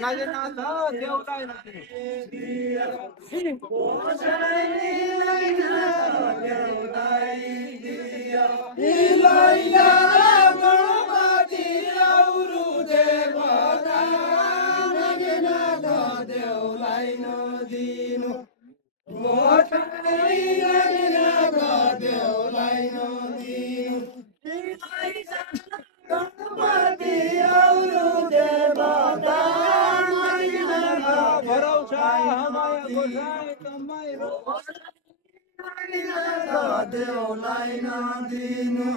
नागेनाथ देउलाई देउलाई नदिनु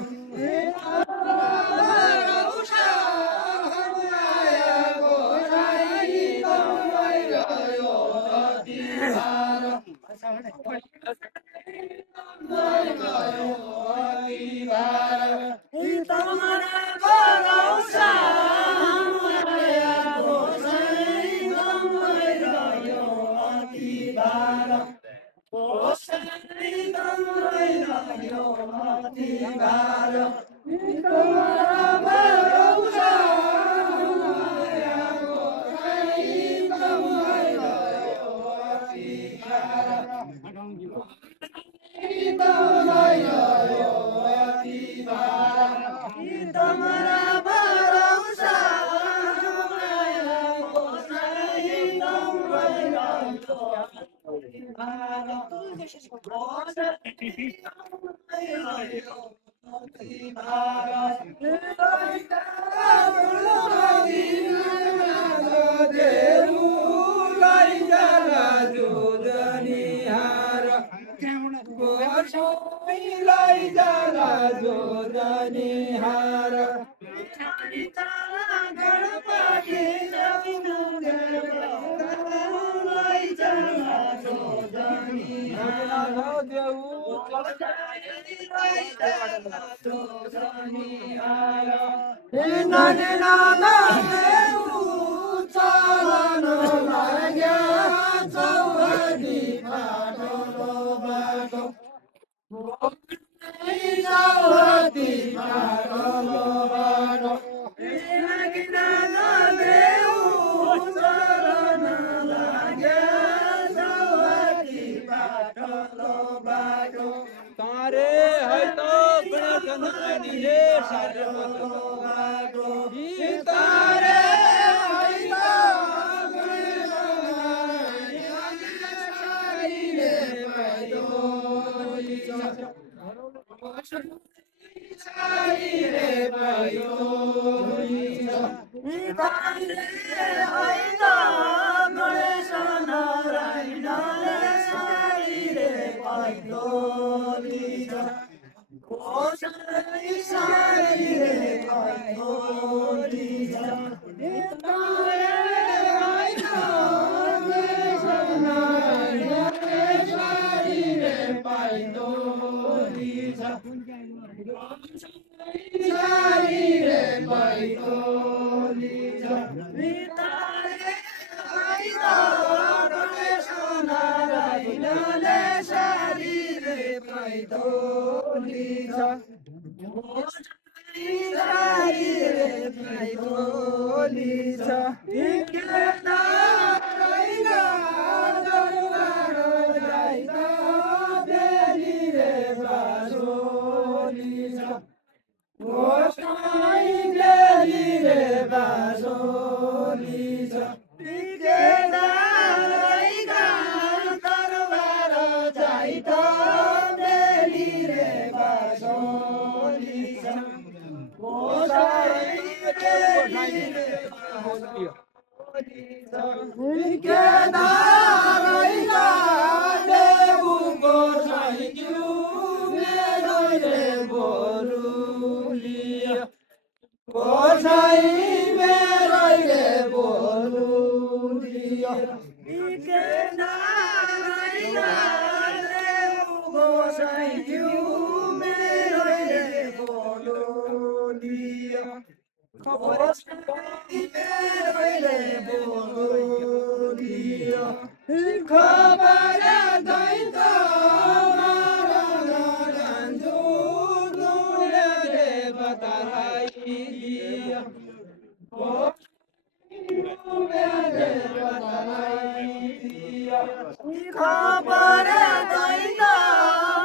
खबर दैन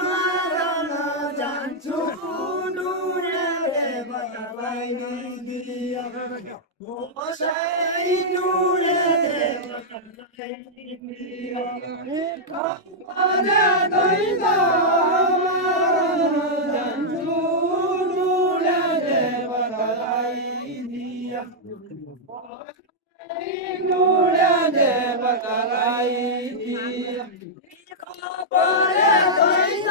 मरण जान्छु नुरे देवतालाई दिया कसै नुरे देवतालाई दिया खबर दैन मरण जान्छु नुरे देवतालाई दिया नुरे देवतालाई दिया खबर दैन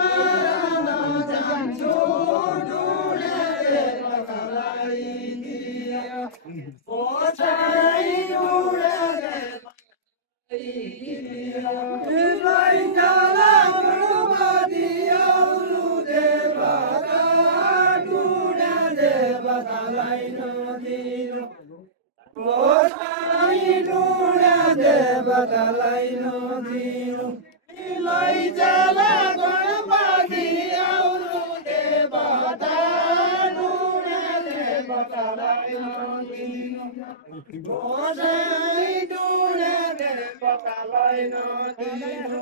मरण जान्छु नुरे देवतालाई दिया कसै नुरे देवतालाई दिया लैजाला गुरुपति आउनु देवता नुरे देवतालाई नदिनु कसै नुरे देवतालाई नदिनु लैजाला गणपति आउनु देवता नुरे देवतालाई नदिनु कसै नुरे देवतालाई नदिनु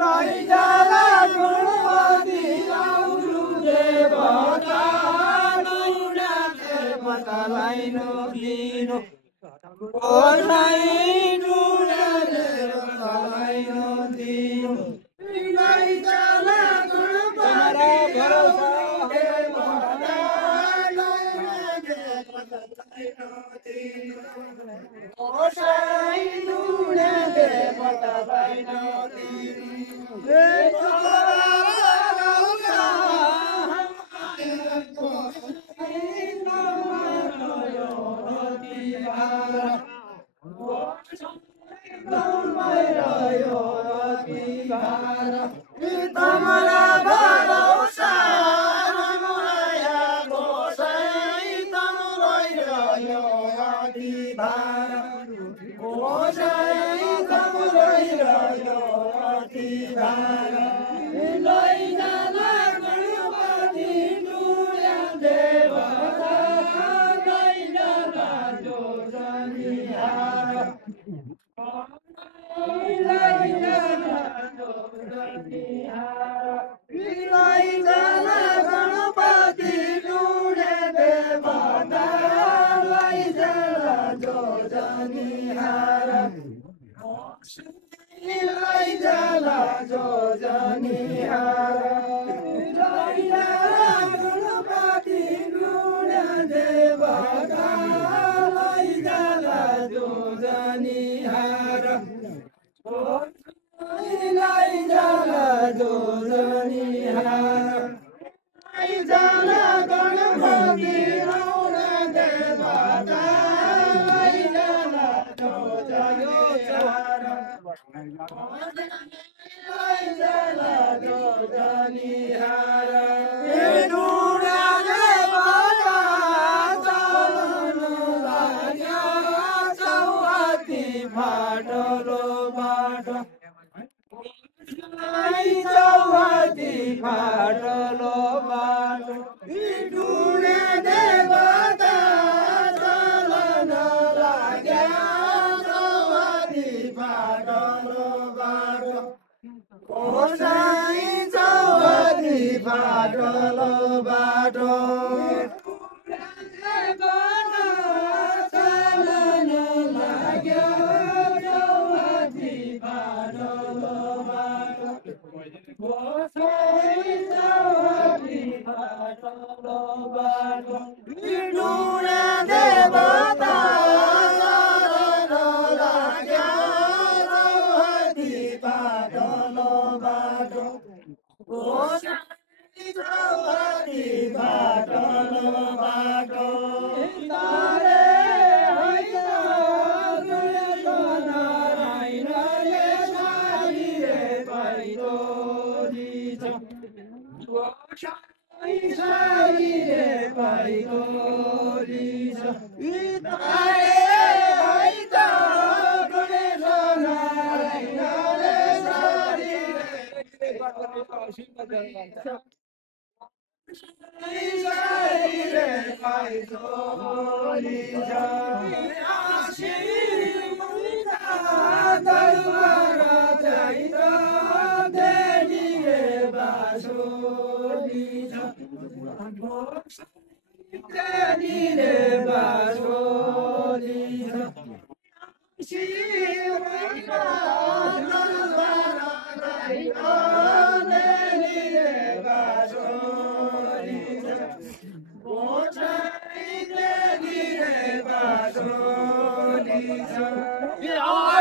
लैजाला गणपति आउनु देवता नुरे देवतालाई नदिनु कसै नुरे देवतालाई नदिनु लैजाला गणपति आउनु देवता नुरे देवतालाई नदिनु कसै नुरे देवतालाई तमरा भरोसा माया गोसाई तमरै रह्यो अधिभार गोसाई तमरै रह्यो अधिभार लैजाला गणपति नुरे देवता लैजाला जोजनिहार लैजाला गणपति नुरे देवता लैजाला जोजनिहार लैजाला जोजनिहार लैजाला गणपति नुरे देवता लैजाला जोजनिहार लैजाला जोजनिहार लैजाला गणपति नुरे देवता लैजाला जोजनिहार लैजाला जोजनिहार नुरे देवता चल्नु लाग्यो चौहाती फाटलो बाटो चौहाती फाटलो बाटो नुरे देवता चल्नु लाग्यो चौहाती फाटलो बाटो कसै चौहाती फाटलो बाटो चल्नु लाग्यो चौहाती फाटलो बाटो कसै चौहाती फाटलो बाटो नुरे देवता चल्नु लाग्यो चौहाती फाटलो बाटो कसै चौहाती फाटलो बाटो तारे होइन नारायणले सारीले पाइलो दिन्छ सारीले पाइलो दिन्छ तारे होइन नारायणले सारीले सारीले पाइलो दिन्छ आशी Janire basoli Shiwina Nalvarai Nalire basoli Bochai Nalire basoli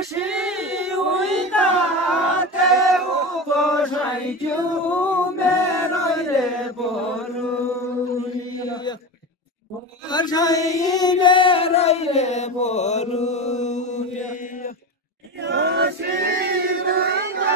Shiwina Teu Bochai Jumeroire Borulia Bochai Meroire Borulia Yashiranga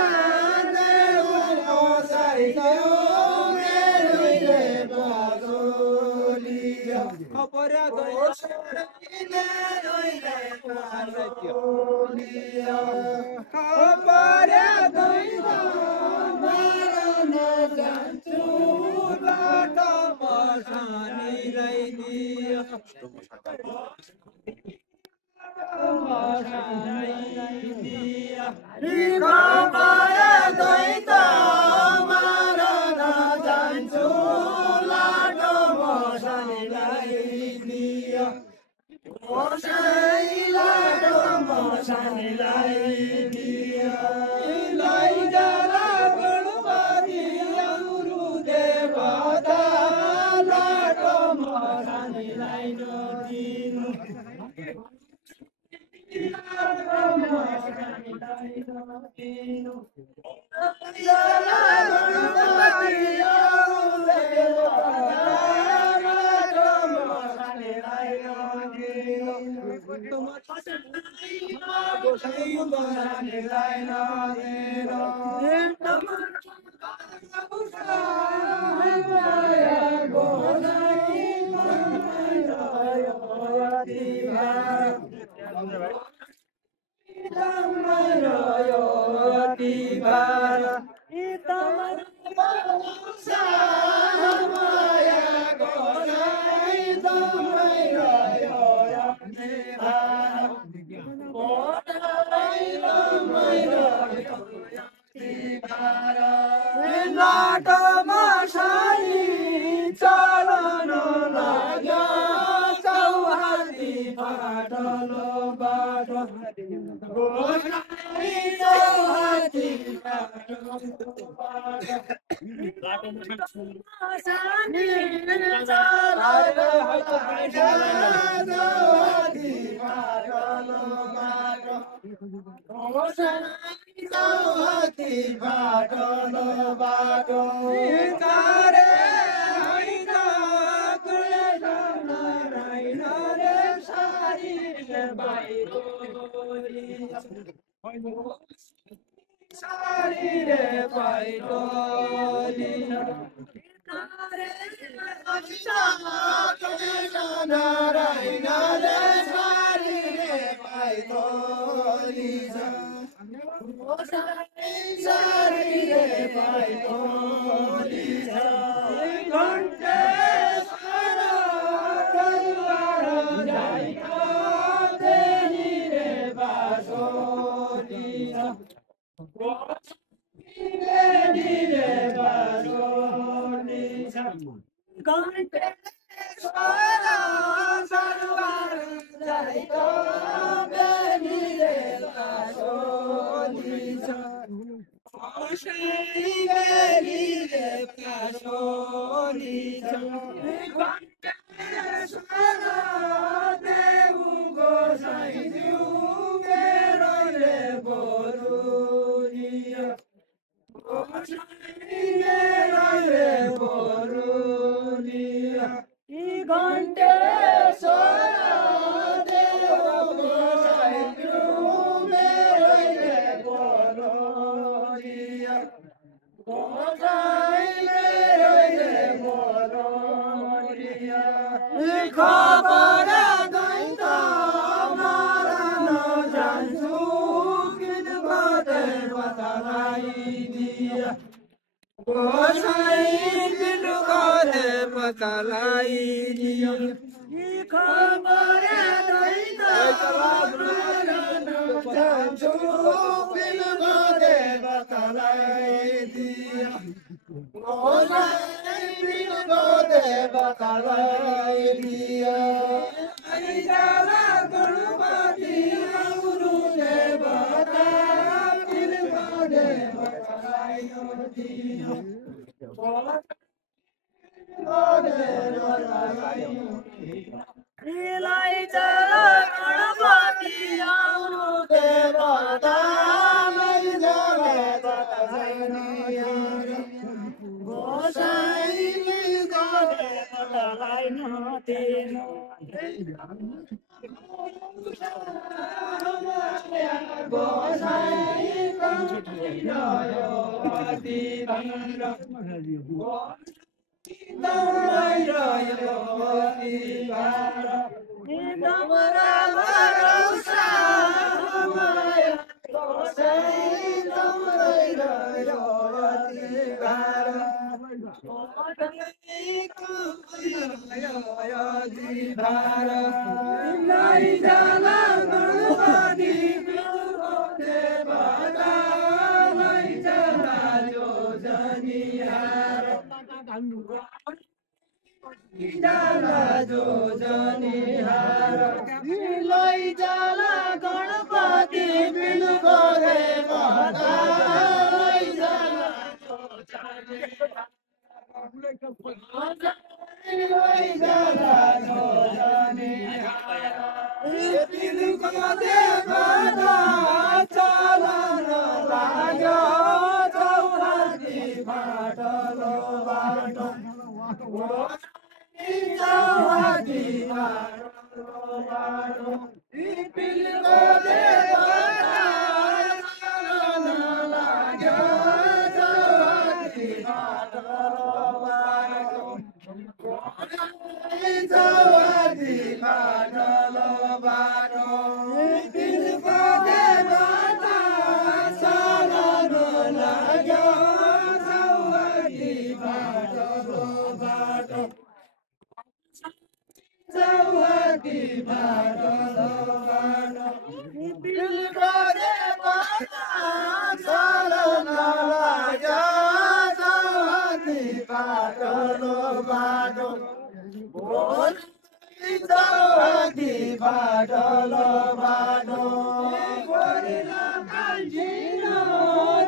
Teu Bochai Jumeroire Borulia Bochai Meroire Borulia लगाइदियो आइजाला Ganapati आउनु देवता बिलको देवतालाई दियो आइजाला गणपति आउनु देवता गणपति बिलको देवता चलन लाग्यो चौराती फाटलो बाटो चौराती फाटलो बाटो बिलको देवता चलन लाग्यो चौराती फाटलो बाटो चौराती फाटलो बाटो बिलको देवता चलन लाग्यो चौराती फाटलो बाटो चौराती फाटलो बाटो बिलको देवता चलन लाग्यो चौराती फाटलो बाटो चौराती फाटलो बाटो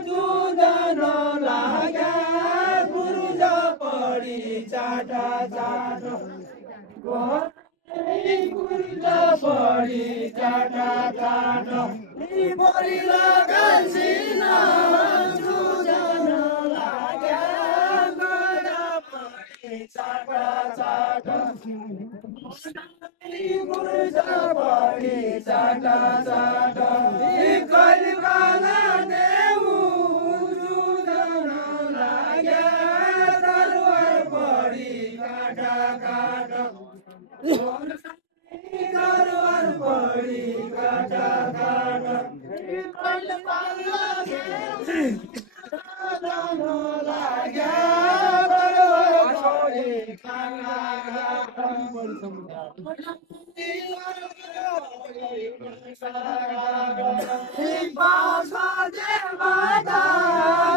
जुदन लाग्या गुरुज पढी चाटा चाटो गुरुज पढी चाटा चाटो पढी लगाइसिन जुदन लाग्या गुरुज पढी चाटा चाटो गुरुज पढी चाटा चाटो कलिकाला देऊ जुदन लाग्या दरबार पढी काटा काटो दरबार पढी काटा काटो कलिकाला देऊ जुदन लाग्या दरबार पढी काटा काटो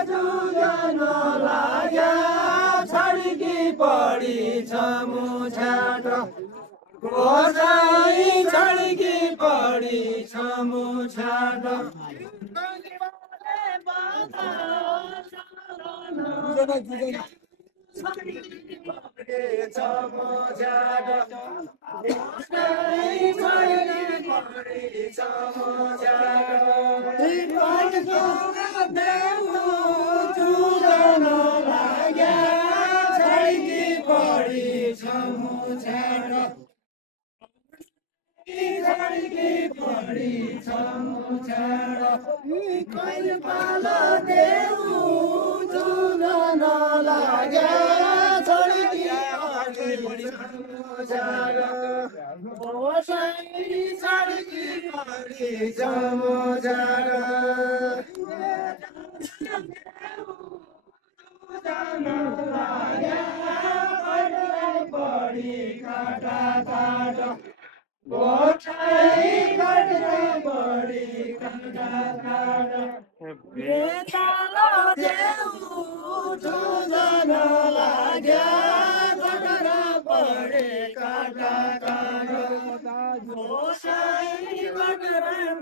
जुदन लाग्या छड्की पढी छमुछाटो गोसाई छड्की पढी छमुछाटो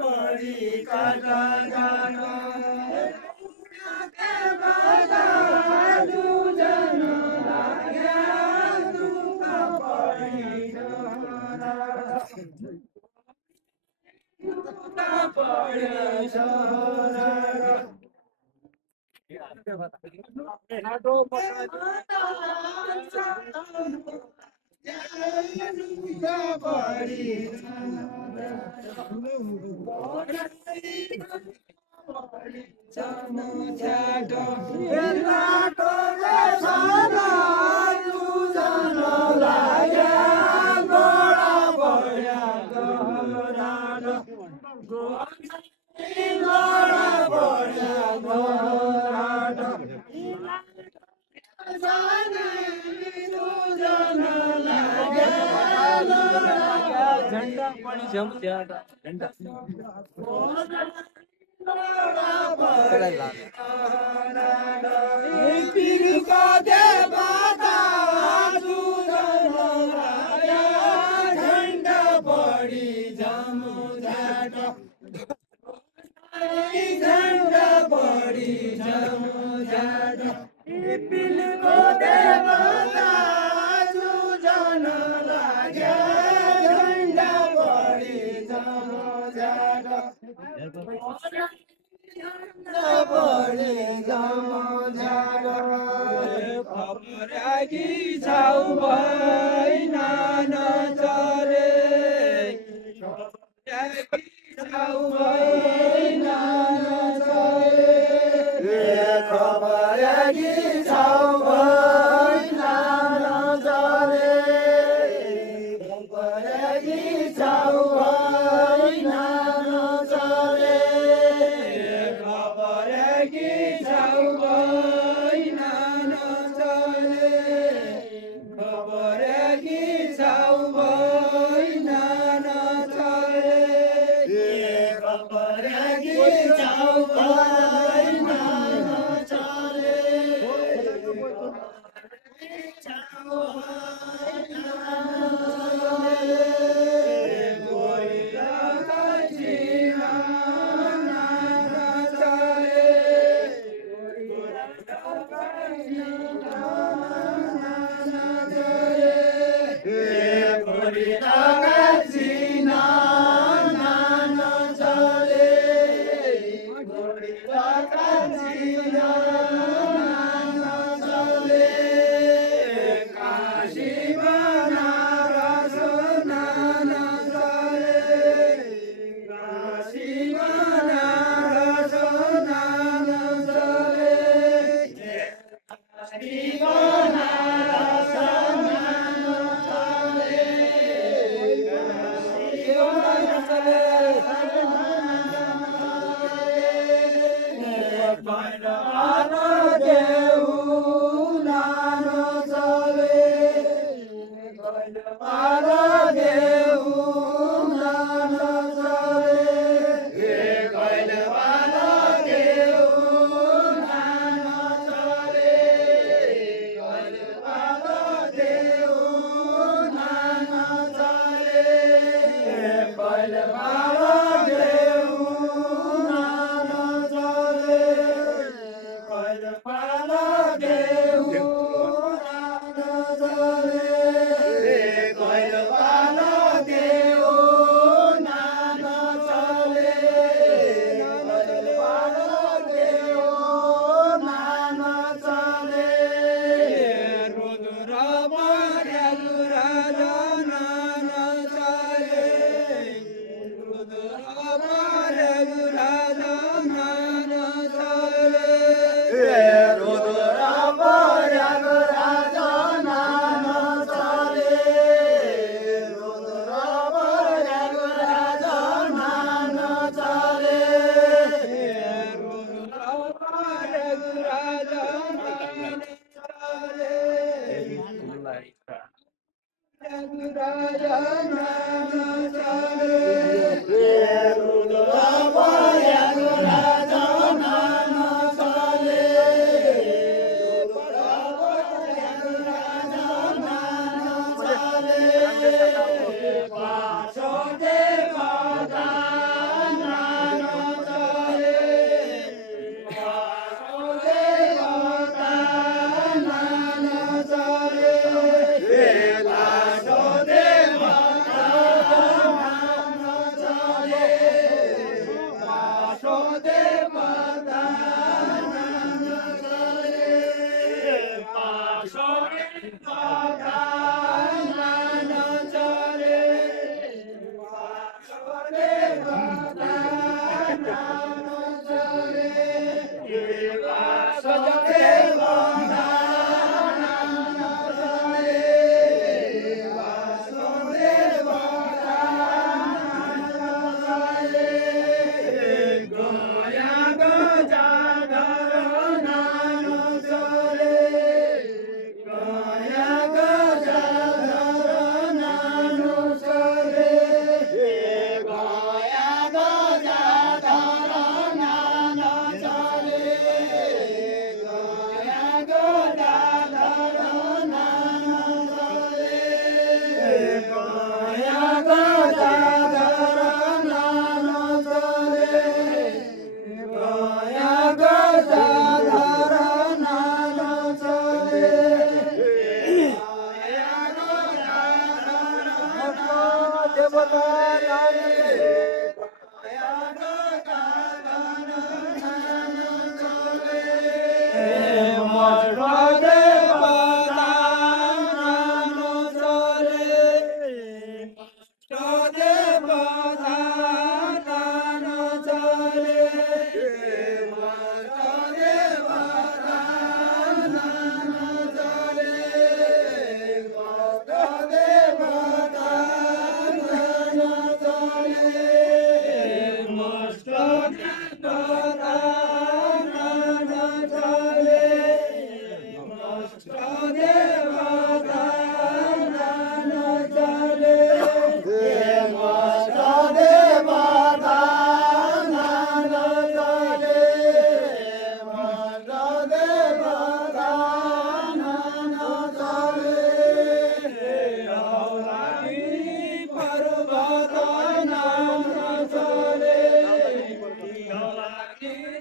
पड़ी काटा जानो जुझन लाग्या दुःख पड़ी दुःख पड़ी झंडा पानी जम जाता झंडा झंडा पड़ी जमु झाट झंडा पड़ी जमु झाट पिलको देवता जुझन लाग्या झंडा पड़ी जमु झाट पड़ी जमु झाट खबर आगी छाउ भई नान चरे खबर आगी छाउ भई नान चरे खबर आगी छाउ भई नान चरे खबर आगी छाउ भई नान चरे खबर आगी छाउ भई नान चरे खबर आगी छाउ भई नान चरे खबर आगी छाउ भई नान चरे छाउ भई नान चरे गोइला काछिना नान चरे गोइला काछिना नान चरे गोइला काछिना नान चरे गोइला काछिना नान चरे काशी बनारस नान चरे काशी बनारस नान चरे काशी बनारस नान चरे काशी बनारस बनवान देऊ नान चरे बनवान देऊ नान चरे बनवान देऊ नान चरे बनवान देऊ नान चरे बनवान देऊ नान चरे बनवान देऊ नान चरे बनवान देऊ नान चरे बनवान देऊ नान चरे रुद्र मार्यागु राजा नान चरे रुद्र मार्यागु राजा नान चरे रुद्र मार्यागु राजा नान चरे रुद्र मार्यागु राजा नान चरे रुद्र मार्यागु राजा नान चरे राजा नान चरे रुद्र मार्यागु राजा नान चरे रुद्र मार्यागु राजा नान चरे पाछो देवता Hare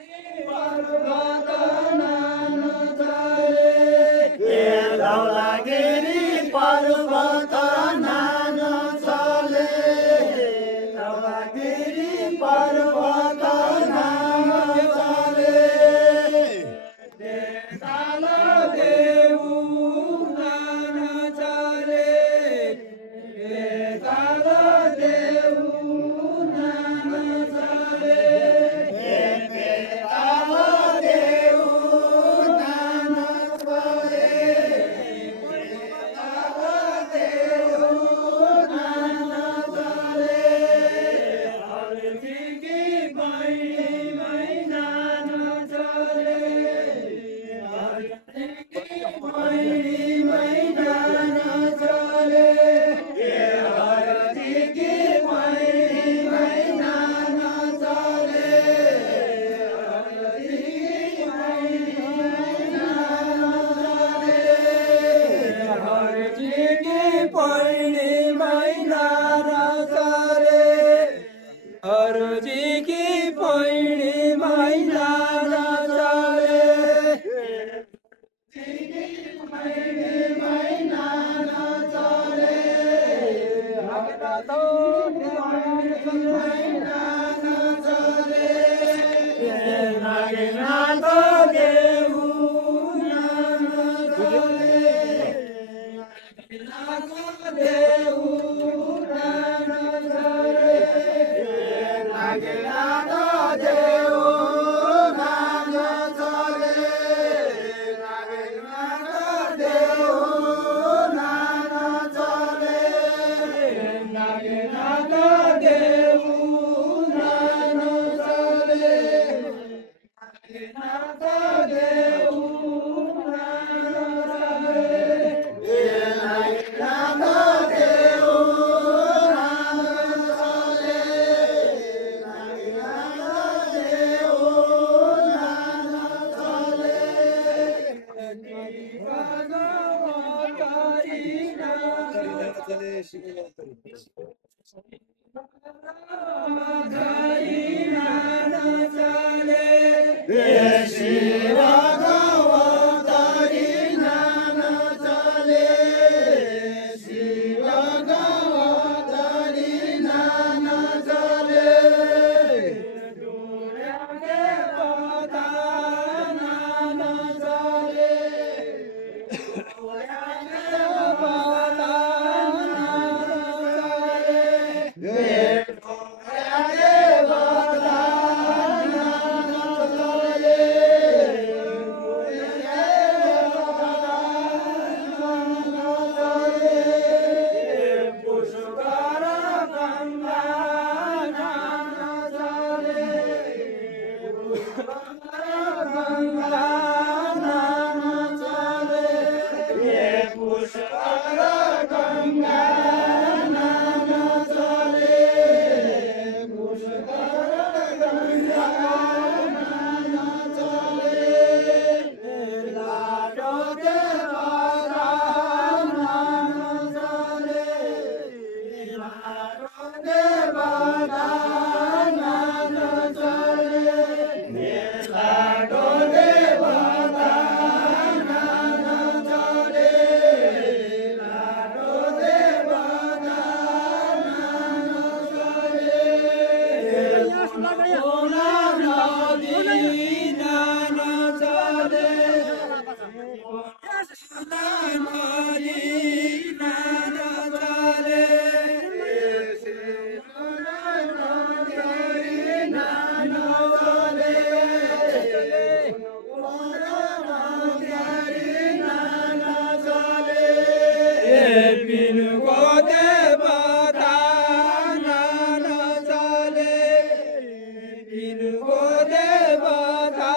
बिलको देवता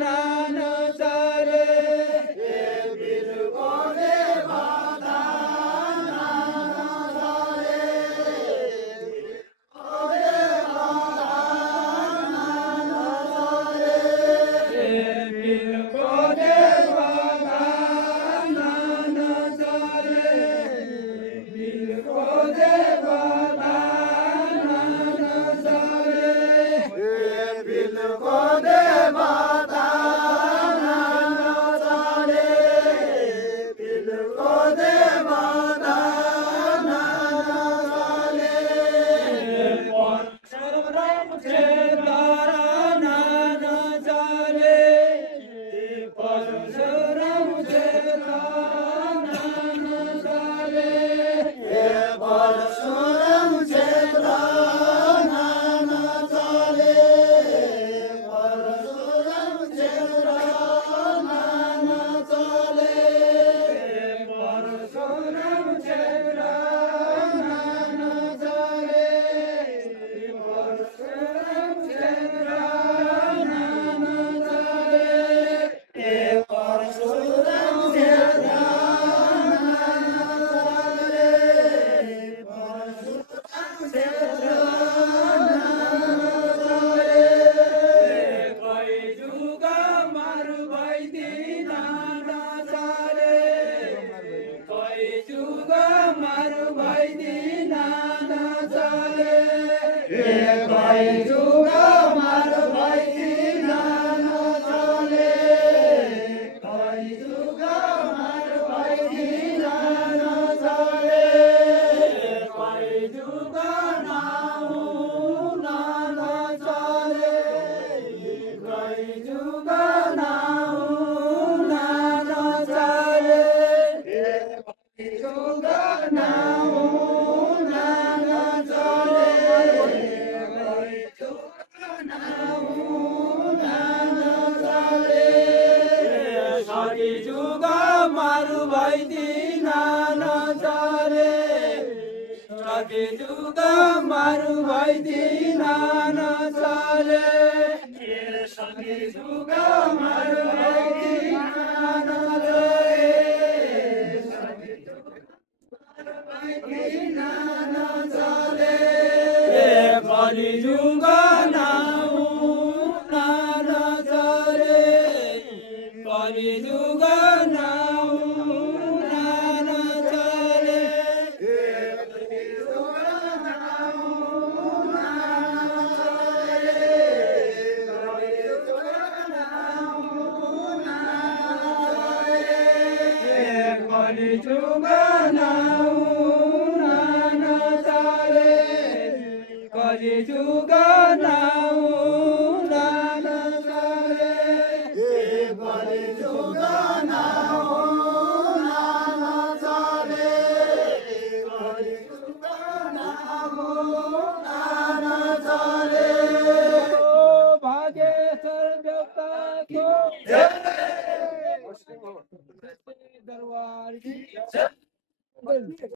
नान चले बिलको देवता नान चले बिलको देवता नान चले बिलको देवता बिलको देवता नान चले बिलको देवता नान चले परशुराम क्षेत्र नान चले परशुराम क्षेत्र नान चले परशुराम क्षेत्र नान चले परशुराम क्षेत्र नान चले परशुराम क्षेत्र नान चले परशुराम क्षेत्र नान चले परशुराम क्षेत्र मारु भइदिन नचले सके जुग मारु भइदिन नचले भइदिन नचले कलि जुग नाउ नचले कलि जुग नाउ नचले जुग नाउ नचले कलि जुग नाउ नचले कलि जुग नाउ नचले कलि जुग नाउ नचले भागेश्वर देवता को जय दरबार की